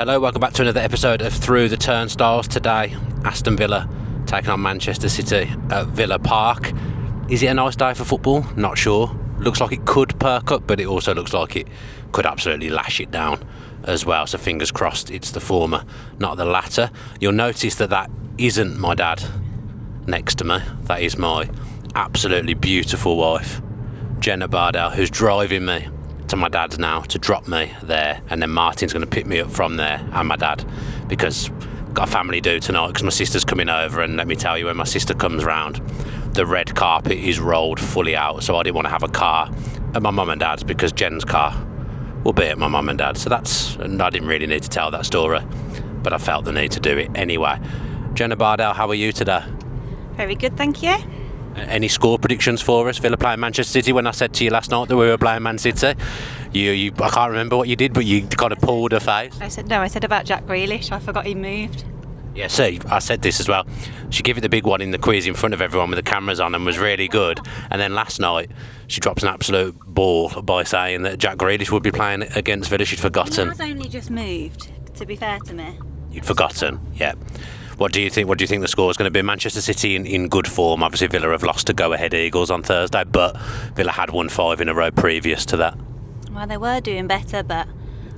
Hello, welcome back to another episode of Through the Turnstiles. Today, Aston Villa taking on Manchester City at Villa Park. Is it a nice day for football? Not sure. Looks like it could perk up, but it also looks like it could absolutely lash it down as well. So fingers crossed it's the former, not the latter. You'll notice that isn't my dad next to me. That is my absolutely beautiful wife, Jenna Bardell, who's driving me to my dad's now to drop me there, and then Martin's going to pick me up from there and my dad, because got a family do tonight because my sister's coming over, and let me tell you, when my sister comes round, the red carpet is rolled fully out, so I didn't want to have a car at my mum and dad's because Jen's car will be at my mum and dad's. And I didn't really need to tell that story, but I felt the need to do it anyway. Jenna Bardell, how are you today? Very good, thank you. Any score predictions for us? Villa playing Manchester City. When I said to you last night that we were playing Man City, you I can't remember what you did, but you kind of pulled a face. I said about Jack Grealish. I forgot he moved. Yeah, see, I said this as well. She gave it the big one in the quiz in front of everyone with the cameras on and was really good. And then last night, she drops an absolute ball by saying that Jack Grealish would be playing against Villa. She'd forgotten. He has only just moved, to be fair to me. You'd forgotten, yeah. What do you think the score is going to be? Manchester City in good form. Obviously, Villa have lost to go-ahead Eagles on Thursday, but Villa had won 5 in a row previous to that. Well, they were doing better, but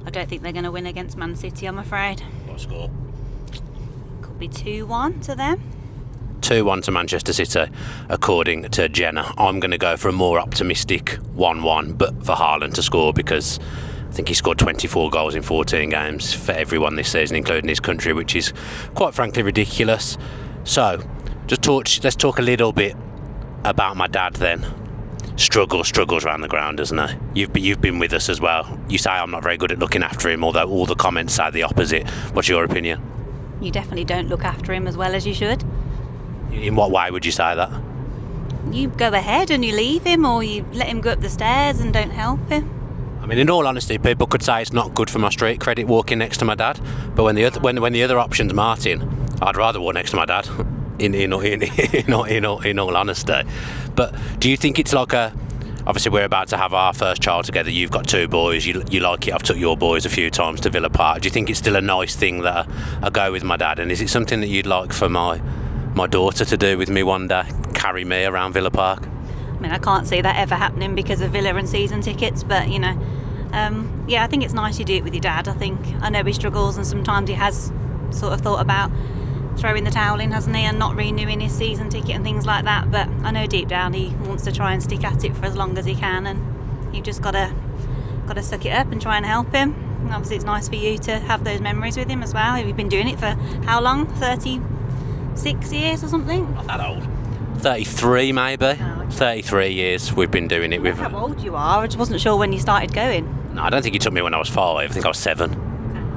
I don't think they're going to win against Man City, I'm afraid. What score? Could be 2-1 to them. 2-1 to Manchester City, according to Jenna. I'm going to go for a more optimistic 1-1, but for Haaland to score, because I think he scored 24 goals in 14 games for everyone this season, including his country, which is quite frankly ridiculous. So, let's talk a little bit about my dad then. Struggles around the ground, doesn't he? You've been with us as well. You say I'm not very good at looking after him, although all the comments say the opposite. What's your opinion? You definitely don't look after him as well as you should. In what way would you say that? You go ahead and you leave him, or you let him go up the stairs and don't help him. I mean, in all honesty, people could say it's not good for my street credit walking next to my dad. But when the other option's Martin, I'd rather walk next to my dad. In all honesty, but do you think it's like obviously we're about to have our first child together? You've got 2 boys. You like it. I've took your boys a few times to Villa Park. Do you think it's still a nice thing that I go with my dad? And is it something that you'd like for my daughter to do with me one day? Carry me around Villa Park? I mean, I can't see that ever happening because of Villa and season tickets, but I think it's nice you do it with your dad. I know he struggles, and sometimes he has sort of thought about throwing the towel in, hasn't he, and not renewing his season ticket and things like that, but I know deep down he wants to try and stick at it for as long as he can, and you've just got to suck it up and try and help him. And obviously it's nice for you to have those memories with him as well. You've been doing it for how long? 36 years or something? Not that old. 33 maybe. Oh, 33 years we've been doing it with. How old you are. I just wasn't sure when you started going. No, I don't think he took me when I was 5. I think I was 7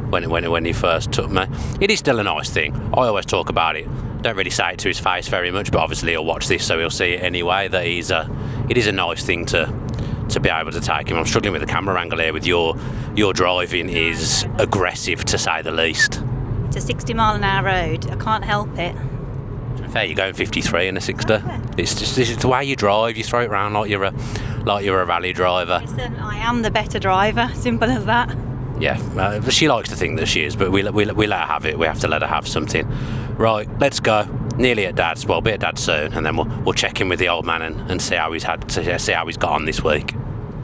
when he first took me. It is still a nice thing. I always talk about it. Don't really say it to his face very much, but obviously he'll watch this, so he'll see it anyway, that it is a nice thing to be able to take him. I'm struggling with the camera angle here. With your driving is aggressive, to say the least. It's a 60 mile an hour road. I can't help it. To be fair, you're going 53 in a 60. It's just the way you drive. You throw it around like you're a rally driver. Listen, I am the better driver. Simple as that. Yeah, she likes to think that she is, but we let her have it. We have to let her have something. Right, let's go. Nearly at Dad's. Well, be at Dad's soon, and then we'll check in with the old man and see how he's got on this week.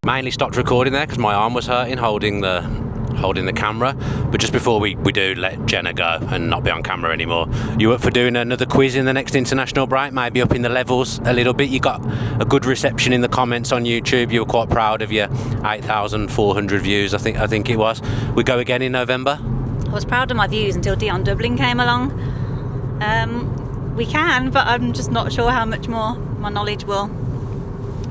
Mainly stopped recording there because my arm was hurting holding the camera. But just before we do let Jenna go and not be on camera anymore, you up for doing another quiz in the next international break? Maybe up in the levels a little bit. You got a good reception in the comments on YouTube. You were quite proud of your 8,400 views, I think it was. We go again in November? I was proud of my views until Dion Dublin came along. We can, but I'm just not sure how much more my knowledge will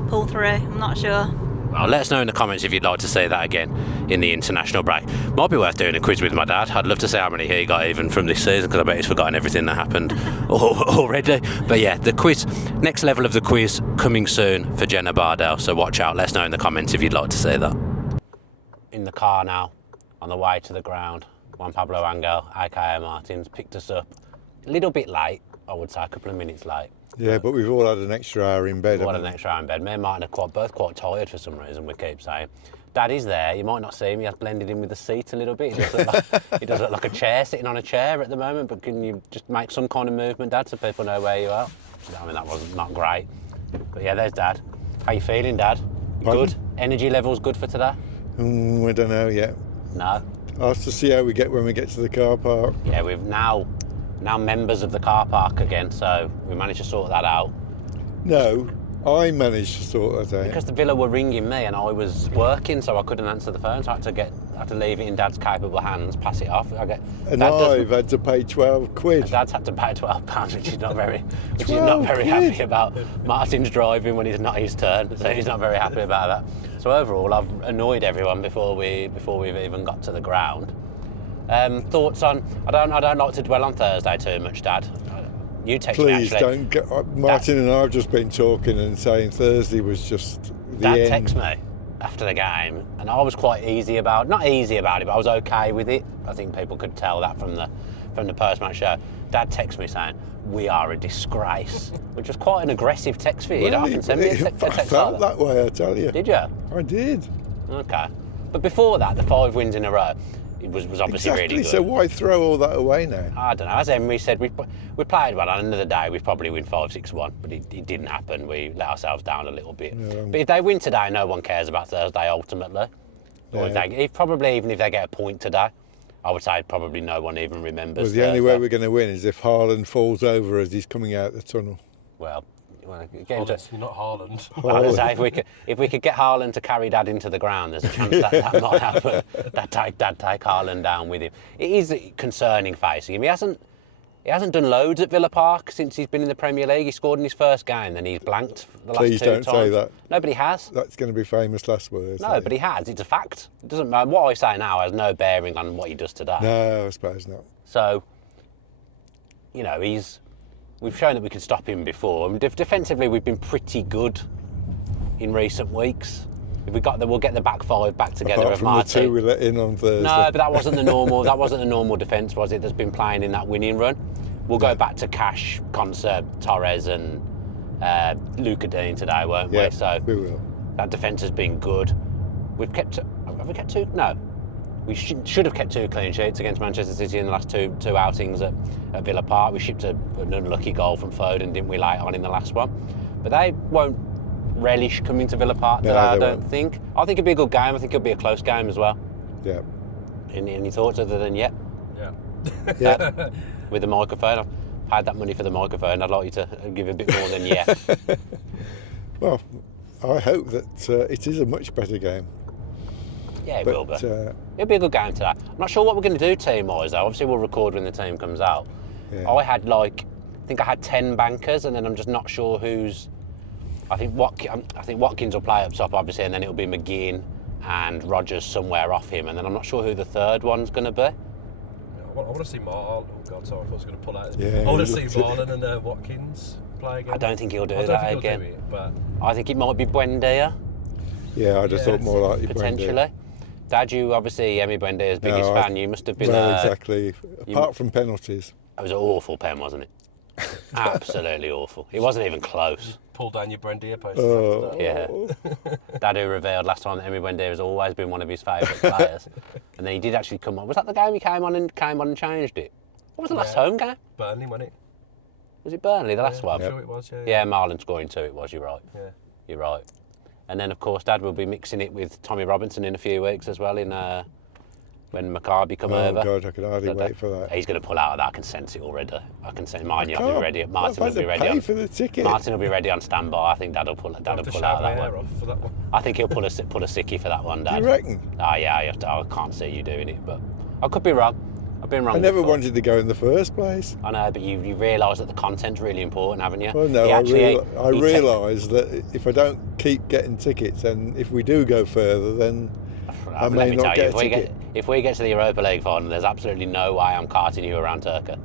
pull through. I'm not sure. Well, let us know in the comments if you'd like to see that again in the international break. Might be worth doing a quiz with my dad. I'd love to see how many he got even from this season, because I bet he's forgotten everything that happened already. But yeah, the quiz, next level of the quiz, coming soon for Jenna Bardell. So watch out. Let us know in the comments if you'd like to see that. In the car now, on the way to the ground. Juan Pablo Angel, aka Martins, picked us up a little bit late. I would say a couple of minutes late. Yeah, but we've all had an extra hour in bed. Me and Martin are both quite tired for some reason, we keep saying. Daddy's there. You might not see him. He has blended in with the seat a little bit. He does look like a chair, sitting on a chair at the moment. But can you just make some kind of movement, Dad, so people know where you are? I mean, that was not great. But yeah, there's Dad. How you feeling, Dad? Pardon? Good? Energy levels good for today? I don't know yet. No? I'll have to see how we get when we get to the car park. Yeah, we've now members of the car park again, so we managed to sort that out. No, I managed to sort that out. Because the Villa were ringing me and I was working, so I couldn't answer the phone, so I had to leave it in Dad's capable hands, pass it off. I've had to pay 12 quid. Dad's had to pay £12, which he's not very happy about. Martin's driving when it's not his turn, so he's not very happy about that. So overall, I've annoyed everyone before we've even got to the ground. Thoughts on? I don't like to dwell on Thursday too much, Dad. You text me Please actually. Martin and I have just been talking and saying Thursday was just the Dad end. texted me after the game, and I was quite not easy about it, but I was okay with it. I think people could tell that from the post-match show. Dad texted me saying, "We are a disgrace," which was quite an aggressive text for you. You don't often send me a text I like felt that way, I tell you. Did you? I did. Okay. But before that, the 5 wins in a row, it was obviously really good. So why throw all that away now? I don't know. As Emery said, we played well. On another day, we'd probably win 5-6-1, but it didn't happen. We let ourselves down a little bit. Yeah, but if they win today, no one cares about Thursday ultimately. Or probably even if they get a point today, I would say probably no one even remembers. Well, the only way we're going to win is if Haaland falls over as he's coming out the tunnel. Well, You're not Haaland. I would say if we could get Haaland to carry Dad into the ground, there's a chance that might happen. Dad take Haaland down with him. It is concerning facing him. He hasn't done loads at Villa Park since he's been in the Premier League. He scored in his first game, then he's blanked the last 2 times. Please don't say that. No, but he has. That's going to be famous last words. No, but he has. It's a fact. It doesn't matter. What I say now has no bearing on what he does today. No, I suppose not. So, you know, we've shown that we can stop him before. And defensively, we've been pretty good in recent weeks. If we'll get the back 5 back together. Apart of from Martin. the 2 we let in on Thursday. No, but that wasn't the normal. That wasn't the normal defence, was it? That's been playing in that winning run. We'll go back to Cash, Conser, Torres, and Luca Dean today, won't Yeah, we? So we will. That defence has been good. Have we kept 2? No. We should have kept 2 clean sheets against Manchester City in the last two outings at Villa Park. We shipped an unlucky goal from Foden, didn't we, late on in the last one? But they won't relish coming to Villa Park today, I don't think. I think it'll be a good game. I think it'll be a close game as well. Yeah. Any thoughts other than Yeah. Yeah. With the microphone? I've paid that money for the microphone. I'd like you to give a bit more than yeah. Well, I hope that it is a much better game. Yeah, it will be. uh, It'll be a good game today. I'm not sure what we're going to do team-wise, though. Obviously, we'll record when the team comes out. Yeah. I had 10 bankers, and then I'm just not sure who's. I think Watkins will play up top, obviously, and then it'll be McGinn and Rodgers somewhere off him, and then I'm not sure who the third one's going to be. I want to see Marlon. Oh God, sorry, I was going to pull out. Yeah, I want to see Marlon and Watkins play again. I don't think he'll do I don't that think he'll again. do it, but I think it might be Buendia, Yeah, I'd have thought more like potentially. Dad, you obviously Emi Buendia's biggest fan. You must have been. Well, exactly. Apart from penalties. It was an awful pen, wasn't it? Absolutely awful. It wasn't even close. pull down your Brendia posters after that. Yeah. Dad, who revealed last time that Emi Buendia has always been one of his favourite players. And then he did actually come on. Was that the game he came on and changed it? What was the last home game? Burnley, wasn't it? Was it Burnley, the last one? I'm sure it was, yeah. Yeah, Marlon scoring 2, it was, you're right. Yeah. You're right. And then, of course, Dad will be mixing it with Tommy Robinson in a few weeks as well, in when Maccabi come over. Oh, God, I can hardly wait for that. He's going to pull out of that. I can sense it already. I can sense mine. You'll be ready. Martin will be ready. Pay for the ticket. Martin will be ready on standby. I think Dad will pull out of that one. For that one. I think he'll pull a sickie for that one, Dad. You reckon? Oh, yeah, I can't see you doing it, but I could be wrong. I've been wrong. I never before. wanted to go in the first place. I know, but you realise that the content's really important, haven't you? Well, no, I realise that if I don't keep getting tickets, and if we do go further, then I may not get a ticket. If we get to the Europa League final, there's absolutely no way I'm carting you around Turkey.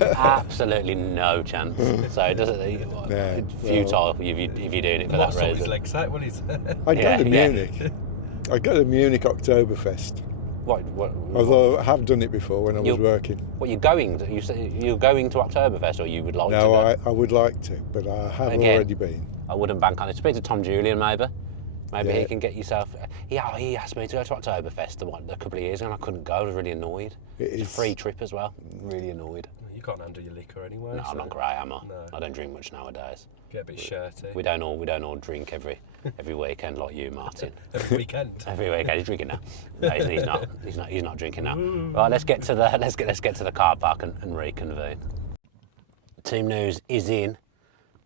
Absolutely no chance. So it doesn't. It's futile if you're doing it for that reason. His legs out when he's. I go to Munich. I go to Munich Oktoberfest. What? Although I have done it before when I was working. What, you're going to? You're going to Oktoberfest, or you would like to? No, I would like to, but I have already been. I wouldn't bank on it. Speak to Tom Julian, maybe. Maybe he can get yourself. He asked me to go to Oktoberfest a couple of years ago, and I couldn't go. I was really annoyed. It's a free trip as well. Really annoyed. You can't handle your liquor anyway. No, so. I'm not great, am I? No. I don't drink much nowadays. Get a bit shirty. We don't all drink every weekend like you, Martin. Every weekend. Every weekend he's drinking now. No, he's not drinking now. Right, let's get to the car park and reconvene. Team news is in.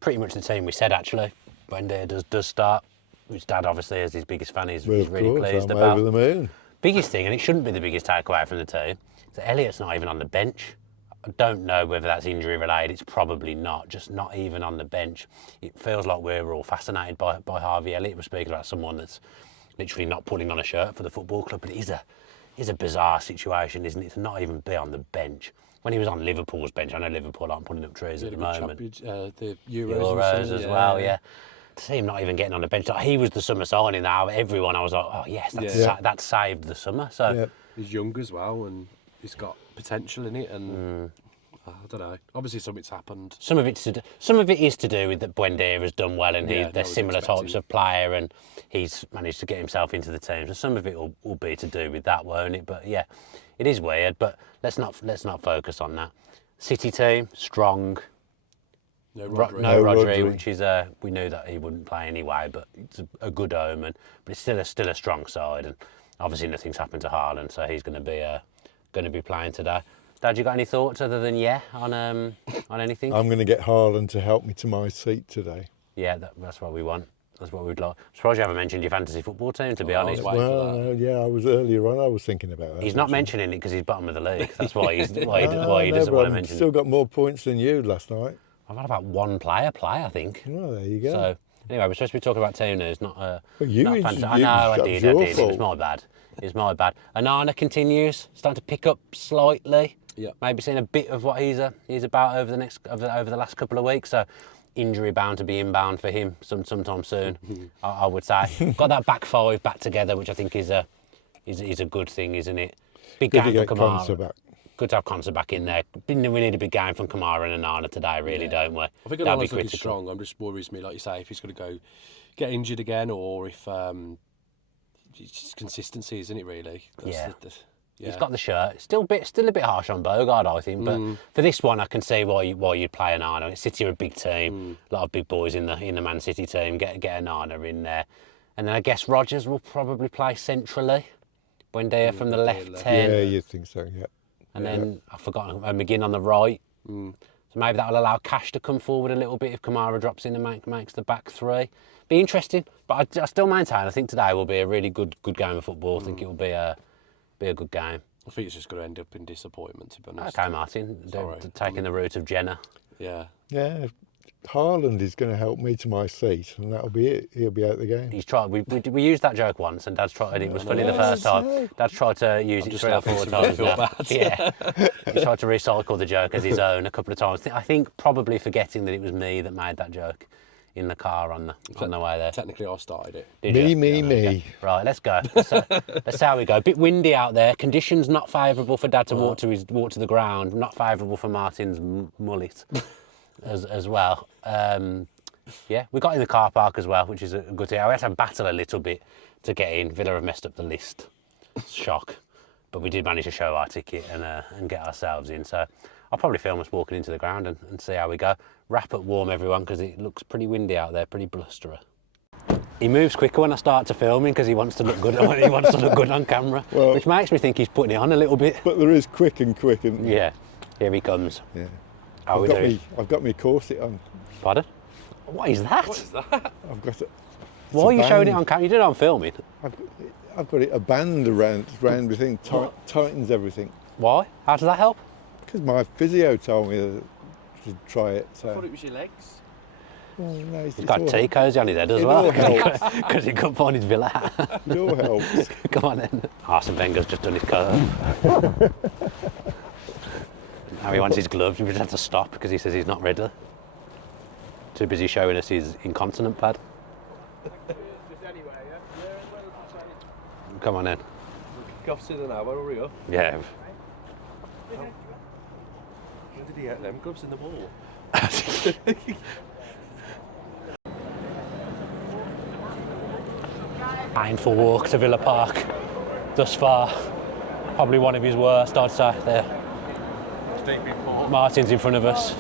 Pretty much the team we said actually. When day does start. Which Dad obviously, as his biggest fan, he's really pleased I'm about. over the moon. Biggest thing, and it shouldn't be the biggest takeaway from the team, is that Elliott's not even on the bench. I don't know whether that's injury related. It's probably not. Just not even on the bench. It feels like we're all fascinated by Harvey Elliott. We're speaking about someone that's literally not putting on a shirt for the football club, but it is a bizarre situation, isn't it, to not even be on the bench. When he was on Liverpool's bench, I know Liverpool aren't putting up trees at the moment. The Euros as well, yeah. To see him not even getting on the bench, like he was the summer signing. Now everyone, I was like, oh yes, that saved the summer. So he's young as well, and he's got potential in it. And I don't know. Obviously, something's happened. Some of it is to do with that Buendia has done well, and they're similar types of player, and he's managed to get himself into the team. So some of it will be to do with that, won't it? But yeah, it is weird. But let's not focus on that. City team strong. No Rodri. No Rodri, which is we knew that he wouldn't play anyway, but it's a good omen. But it's still a strong side, and obviously nothing's happened to Haaland, so he's going to be playing today. Dad, you got any thoughts other than on anything? I'm going to get Haaland to help me to my seat today. Yeah, that's what we want. That's what we'd like. I'm surprised you haven't mentioned your fantasy football team, to be honest. I was earlier on. I was thinking about that. He's not mentioning it because he's bottom of the league. That's why he doesn't want to mention it. Still got more points than you last night. I've had about one player play, I think. Well, there you go. So anyway, we're supposed to be talking about team news, not you not fantasy. I know, I did. It was my bad. Onana continues, starting to pick up slightly. Yeah. Maybe seeing a bit of what he's about over the last couple of weeks. So injury bound to be inbound for him sometime soon. I would say. Got that back five back together, which I think is a good thing, isn't it? Big game for Kamara. Good to have Konsa back in there. We need a big game from Kamara and Onana today, really, don't we? I think Onana's looking strong. I'm just worries me, like you say, if he's going to get injured again, or if it's just consistency, isn't it? Really? He's got the shirt. Still a bit harsh on Bogard, I think. But for this one, I can see why you'd play Onana. City are a big team, a lot of big boys in the Man City team. Get Onana in there, and then I guess Rodgers will probably play centrally. Buendia from the left 10. Yeah, you'd think so. Yeah. And then I've forgotten McGinn on the right. So maybe that'll allow Cash to come forward a little bit if Kamara drops in and makes the back three. Be interesting, but I still maintain I think today will be a really good game of football. I think it will be a good game. I think it's just going to end up in disappointment, to be honest. Okay, Martin, taking the route of Jenna. Yeah. Yeah. Haaland is going to help me to my seat, and that'll be it. He'll be out of the game. He's tried. We used that joke once, and Dad's tried. It was funny the first time. Dad's tried to use it 3 or 4 times now. Yeah, he tried to recycle the joke as his own a couple of times. I think probably forgetting that it was me that made that joke in the car on the way there. Technically, I started it. Did me. Okay. Right, let's go. Let's see how we go. A bit windy out there. Conditions not favourable for Dad to walk to the ground. Not favourable for Martin's mullet. As well. We got in the car park as well, which is a good thing. I had to battle a little bit to get in. Villa have messed up the list. Shock. But we did manage to show our ticket and get ourselves in. So I'll probably film us walking into the ground and see how we go. Wrap up warm, everyone, because it looks pretty windy out there, pretty blustery. He moves quicker when I start to filming because he wants to look good. He wants to look good on camera, which makes me think he's putting it on a little bit. But there is quick, and yeah, here he comes. Yeah. I've got me corset on. Pardon? What is that? I've got it. Why are you showing it on camera? You did it on filming. I've got a band around everything, tightens everything. Why? How does that help? Because my physio told me to try it. So. I thought it was your legs. Well, no, He's got tea cozy on his head as well because he couldn't find his Villa hat. It all helps. Come on then. Arsene Wenger's just done his curve. Now he wants his gloves. We just had to stop because he says he's not ready. Too busy showing us his incontinent pad. Come on in. Goff's in an hour, hurry up. Yeah. Where did he get them? Gloves in the ball. Painful walk to Villa Park thus far. Probably one of his worst, I'd say. There. Martin's in front of us.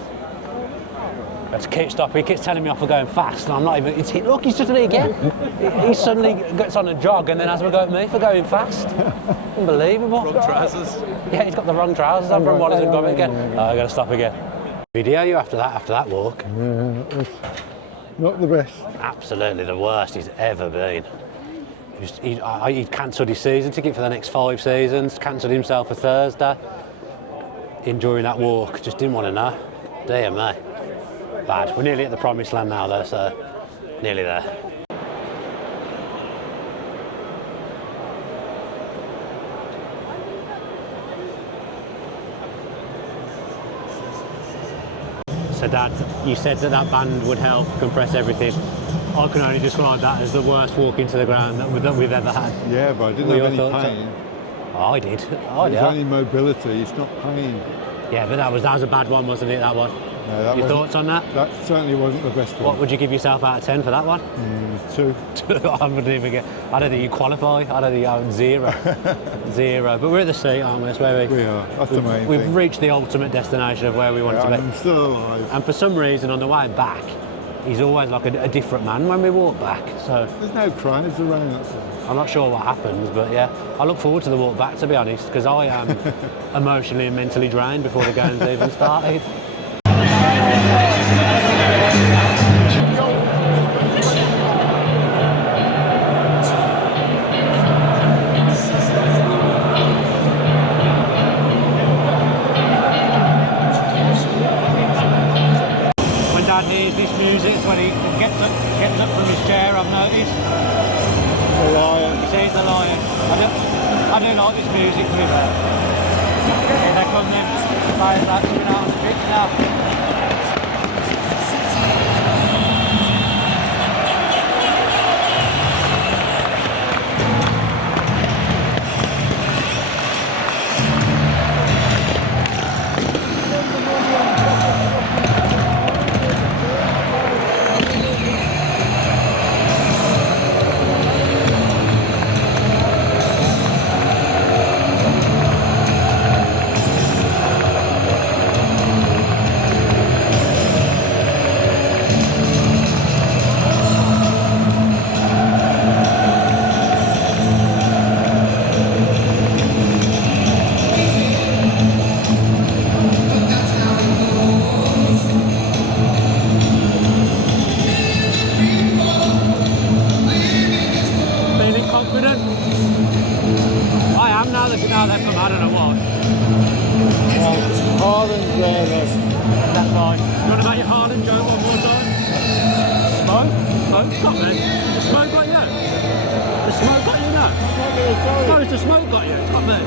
Let's keep stopping. He keeps telling me off for going fast, and I'm not even. Look, he's just done it again. He suddenly gets on a jog and then has a go at me for going fast. Unbelievable. Wrong trousers. Yeah, he's got the wrong trousers on from Wallace and got it again. Oh, I got to stop again. Video you after that walk. Not the best. Absolutely the worst he's ever been. He'd cancelled his season ticket for the next 5 seasons, cancelled himself for Thursday. Enjoying that walk, just didn't want to know. Dear me. Bad. We're nearly at the promised land now though, so nearly there. So Dad, you said that band would help compress everything. I can only describe that as the worst walk into the ground that we've ever had. Yeah, but I didn't Were have your any thoughts pain. Oh, I did. Oh, It's yeah. only mobility, it's not pain. Yeah, but that was a bad one, wasn't it, that one? No, that Your wasn't- thoughts on that? That certainly wasn't the best What one. would you give yourself out of 10 for that one? 2. I wouldn't even get. I don't think you qualify. I don't think you have 0. 0. But we're at the seat, aren't we? That's where We are. That's the main we've thing. reached the ultimate destination of where we want to be. I'm still alive. And for some reason, on the way back, he's always like a different man when we walk back. So There's no crowds around, that's all. I'm not sure what happens, but yeah, I look forward to the walk back, to be honest, because I am emotionally and mentally drained before the game's even started. When Dad hears this music, it's when he gets up from his chair, I've noticed. The lion. He says the lion. I do like this music, to be fair. Here they come then. Players like coming out on the pitch now. Harlan's there though. That's fine. You want to make your Harlan joke one more time? Smoke? Smoke's got me. The smoke got you? The smoke got you now? No, it's the smoke got you. It's got me.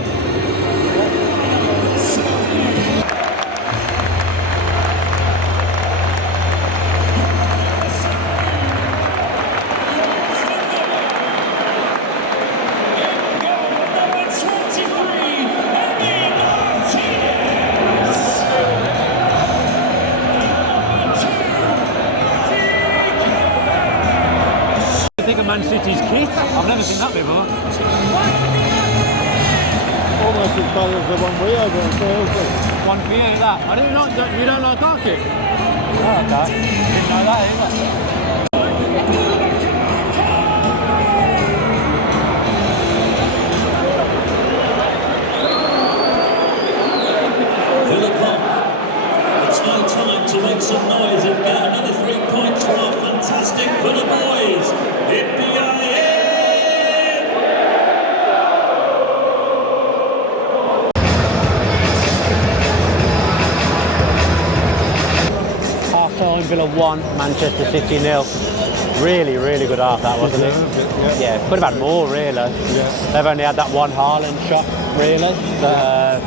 I think of Man City's kit. I've never seen that before. Almost as bad as the one we had on Thursday. One for you, that. I didn't like that. You don't like our kit? Oh, okay. Didn't know that either. It's no time to make some noise and get another 3 points for our fantastic Villa boys. Half-time, Villa 1, Manchester City 0. Really, really good half that, wasn't it? Yeah, could have had more, really. Yeah. They've only had that one Haaland shot, really, that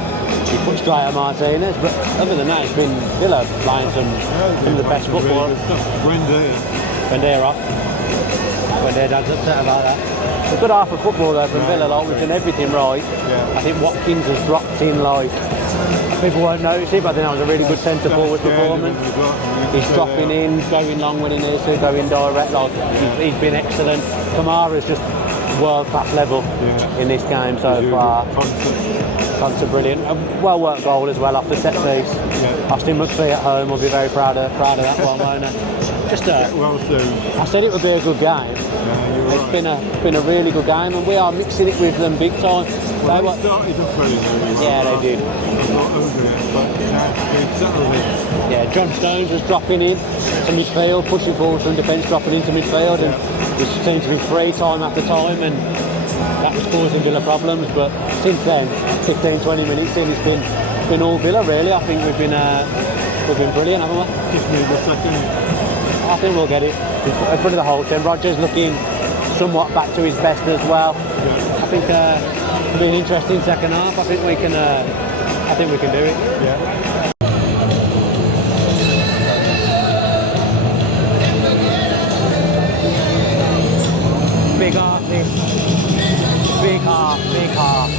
he put straight at Martinez. But other than that, it's been Villa playing some of the best football. When they're off. When their dad's upset about that. It's a good half of football though from Villa, like we've done everything right. Yeah. I think Watkins has dropped in, like, people won't notice it, but I think that was a really good centre forward performance. He's dropping in, going long when he needs to, going direct, like he's been excellent. Kamara's just world-class level in this game so far. That's a brilliant, well-worked goal as well off the set piece. Austin McPhee at home will be very proud of that one, won't he? Just I said it would be a good game. It's been a really good game, and we are mixing it with them big time. Well, they started off very good. Yeah, they did. Yeah, John Stones was dropping in to midfield, pushing forward from defence, dropping into midfield, and it seemed to be free time after time, and that was causing Villa problems. But since then, 15-20 minutes in, it's been all Villa really. I think we've been brilliant, haven't we? Just need a second. I think we'll get it in front of the whole team. Roger's looking somewhat back to his best as well. I think it'll be an interesting second half. I think we can do it. Yeah. Big half, big half.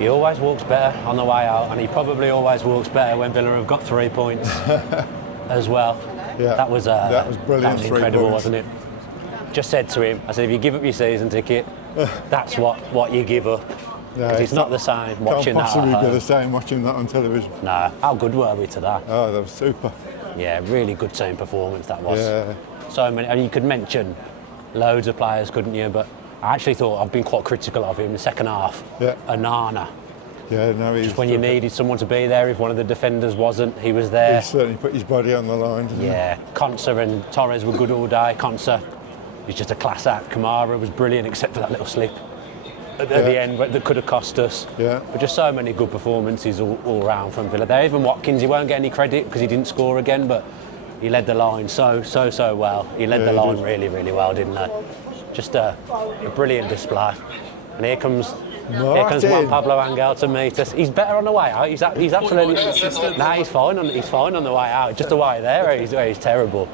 He always walks better on the way out, and he probably always walks better when Villa have got 3 points as well. Yeah, that was brilliant. That was incredible, wasn't it? Just said to him, I said, if you give up your season ticket, that's what you give up. No, it's not the same watching that. Can't possibly be the same watching that on television. No, how good were we today? Oh, that was super. Yeah, really good team performance that was. Yeah. So many, and you could mention loads of players, couldn't you? But I actually thought I've been quite critical of him in the second half. Yeah. Anana. Yeah, no, he's just when you needed someone to be there, if one of the defenders wasn't, he was there. He certainly put his body on the line. Yeah, Konsa and Torres were good all day. Konsa, he's just a class act. Kamara was brilliant, except for that little slip at the end that could have cost us. Yeah. But just so many good performances all round from Villa. There, even Watkins, he won't get any credit because he didn't score again, but he led the line so well. He led the line really well, didn't he? Just a brilliant display. And here comes Juan Pablo Angel to meet us. He's better on the way out. He's absolutely. Nah, he's fine on the way out. Just the way there, he's terrible.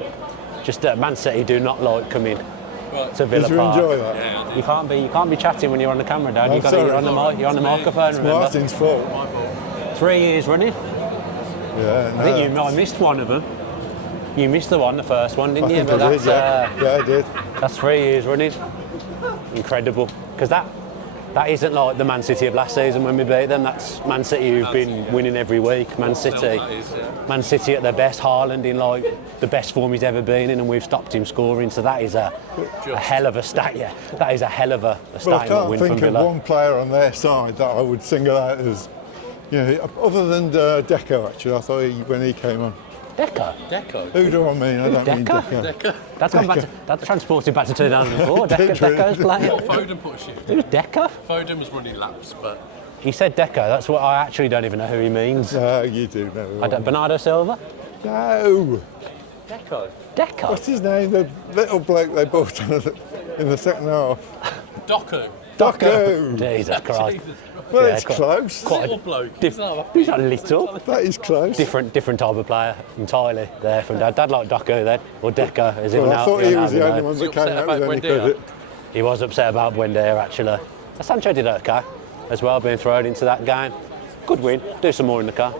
Just Man City do not like coming to Villa Park. Did you enjoy that? You can't be chatting when you're on the camera, Dad. You're on the microphone. It's Remember? Martin's fault. 3 years running. Yeah. No, I think I missed one of them. You missed the first one, didn't you? But I did. That's 3 years running. Incredible. Because that That isn't like the Man City of last season when we beat them. That's Man City who've been winning every week. Man City at their best. Haaland in like the best form he's ever been in, and we've stopped him scoring. So that is a hell of a stat. Yeah, that is a hell of a Well, I statement can't win from think of Villa. one player on their side that I would single out as, you know, other than Deco. Actually, I thought when he came on. Deco. Who do I mean? I don't mean Deco? Deco. That's gone back. That's transported back to 2004. Deco's playing. Foden put a shift. Who's Deco? Foden was running laps, but He said Deco. That's what I actually don't even know who he means. No, you do know. Bernardo Silva. No. Deco. What's his name? The little bloke they bought in the second half. Doku. Jesus Christ. Well, Yeah, it's close. Little bloke. He's not little. That is close. Different type of player entirely there from Dad. Dad like Doku then, or Deco as in Well, I now. thought he was the now only know. one that he came upset out about with any Buendia? credit. He was upset about Buendia actually. Sancho did okay as well, being thrown into that game. Good win. Do some more in the car.